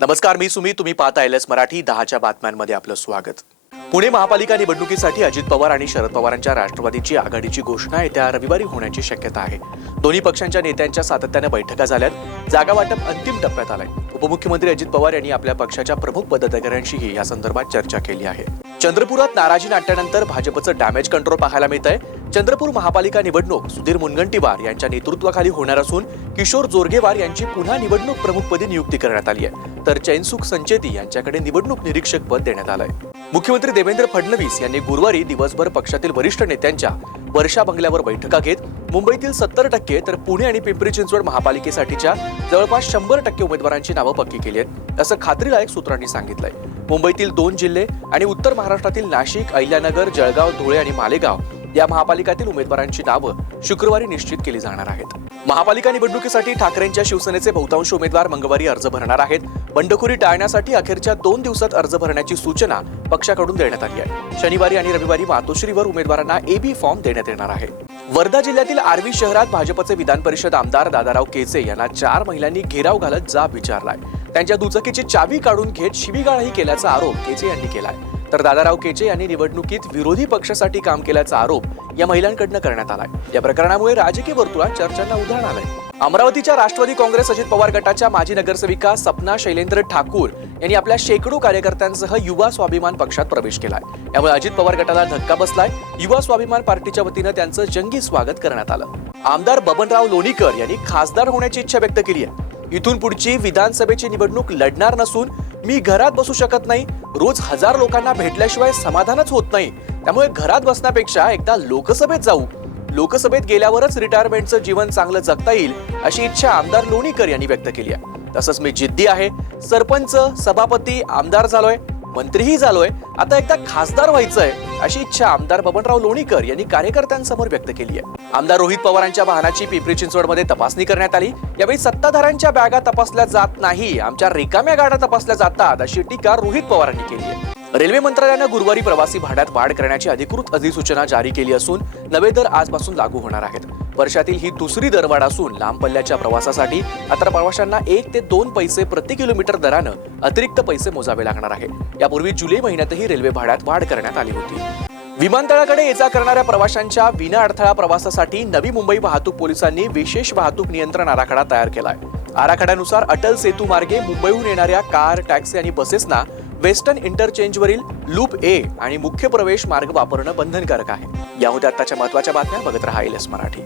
नमस्कार, मी सुमी. तुम्ही पाहता एलएस मराठी 10च्या बातम्यांमध्ये आपलं स्वागत. पुणे महापालिका निवडणुकीसाठी अजित पवार आणि शरद पवारांच्या राष्ट्रवादीची आघाडीची घोषणा येत्या रविवारी होण्याची शक्यता आहे. दोन्ही पक्षांच्या नेत्यांच्या सातत्याने बैठका झाल्यात. जागा वाटप अंतिम टप्प्यात आलंय. उपमुख्यमंत्री अजित पवार यांनी आपल्या पक्षाच्या प्रमुख पदाधिकाऱ्यांशीही या संदर्भात चर्चा केली आहे. चंद्रपुरात नाराजी नाट्यानंतर भाजपचं डॅमेज कंट्रोल पाहायला मिळतंय. चंद्रपूर महापालिका निवडणूक सुधीर मुनगंटीवार यांच्या नेतृत्वाखाली होणार असून किशोर जोरगेवार यांची पुन्हा निवडणूक प्रमुखपदी नियुक्ती करण्यात आली आहे. तर चैनसुख संचेती यांच्याकडे निवडणूक निरीक्षक पद देण्यात आलंय. मुख्यमंत्री देवेंद्र फडणवीस यांनी गुरुवारी दिवसभर पक्षातील वरिष्ठ नेत्यांच्या वर्षा बंगल्यावर बैठका घेत मुंबईतील 70% तर पुणे आणि पिंपरी चिंचवड महापालिकेसाठीच्या जवळपास 100% उमेदवारांची नावं पक्की केली आहेत, असं खात्रीलायक सूत्रांनी सांगितलंय. मुंबईतील 2 जिल्हे आणि उत्तर महाराष्ट्रातील नाशिक, अहिल्यानगर, जळगाव, धुळे आणि मालेगाव या महापालिकातील उमेदवारांची नावं शुक्रवारी निश्चित केली जाणार आहेत. महापालिका निवडणुकीसाठी ठाकरेंच्या शिवसेनेचे बहुतांश उमेदवार मंगळवारी अर्ज भरणार आहेत. बंडखोरी टाळण्यासाठी अखेरच्या 2 दिवसात अर्ज भरण्याची सूचना पक्षाकडून देण्यात आली आहे. शनिवारी आणि रविवारी मातोश्रीवर उमेदवारांना एबी फॉर्म देण्यात येणार आहे. वर्धा जिल्ह्यातील आर्वी शहरात भाजपचे विधान परिषद आमदार दादाराव केचे यांना 4 महिलांनी घेराव घालत जाब विचारलाय. त्यांच्या दुचाकीची चावी काढून घेत शिवीगाळही केल्याचा आरोप केचे यांनी केलाय. तर दादाराव केचे यांनी निवडणुकीत विरोधी पक्षासाठी काम केल्याचा आरोप या महिलांकडून करण्यात आलाय. या प्रकरणामुळे राजकीय वर्तुळात चर्चांना उधाण आलंय. अमरावतीच्या राष्ट्रवादी काँग्रेस अजित पवार गटाच्या माजी नगरसेविका सपना शैलेंद्र ठाकूर यांनी आपल्या शेकडो कार्यकर्त्यांसह युवा स्वाभिमान पक्षात प्रवेश केलाय. यामुळे अजित पवार गटाला धक्का बसलाय. युवा स्वाभिमान पार्टीच्या वतीनं त्यांचं जंगी स्वागत करण्यात आलं. आमदार बबनराव लोणीकर यांनी खासदार होण्याची इच्छा व्यक्त केली आहे. इथून पुढची विधानसभेची निवडणूक लढणार नसून मी घरात बसू शकत नाही. रोज 1000 लोकांना भेटल्याशिवाय समाधानच होत नाही. त्यामुळे घरात बसण्यापेक्षा एकदा लोकसभेत जाऊ. लोकसभेत गेल्यावरच रिटायरमेंटचं जीवन चांगलं जगता येईल अशी इच्छा आमदार लोणीकर यांनी व्यक्त केली आहे. तसंच मी जिद्दी आहे. सरपंच, सभापती, आमदार झालोय, मंत्रीही झालोय. आता एकदा खासदार व्हायचंय अशी इच्छा आमदार बबनराव लोणीकर यांनी कार्यकर्त्यांसमोर व्यक्त केली आहे. आमदार रोहित पवारांच्या वाहनाची पिंपरी चिंचवडमध्ये तपासणी करण्यात आली. यावेळी सत्ताधाऱ्यांच्या बॅगा तपासल्या जात नाही, आमच्या रिकाम्या गाड्या तपासल्या जातात अशी टीका रोहित पवारांनी केली आहे. रेल्वे मंत्रालयानं गुरुवारी प्रवासी भाड्यात वाढ करण्याची अधिकृत अधिसूचना जारी केली असून नवे दर आजपासून लागू होणार आहेत. वर्षातील ही दुसरी दरवाढ असून लांब पल्ल्याच्या प्रवासासाठी आता प्रवाशांना 1 ते 2 पैसे प्रति किलोमीटर दरानं अतिरिक्त पैसे मोजावे लागणार आहे. यापूर्वी जुलै महिन्यातही रेल्वे भाड्यात वाढ करण्यात आली होती. विमानतळाकडे ये जा करणाऱ्या प्रवाशांच्या विना अडथळा प्रवासासाठी नवी मुंबई वाहतूक पोलिसांनी विशेष वाहतूक नियंत्रण आराखडा तयार केलाय. आराखड्यानुसार अटल सेतू मार्गे मुंबईहून येणाऱ्या कार, टॅक्सी आणि बसेसना वेस्टर्न इंटरचेंजवरील लूप ए आणि मुख्य प्रवेश मार्ग वापरणं बंधनकारक आहे. या होत्या आताच्या महत्त्वाच्या बातम्या. बघत रहा एलएस मराठी.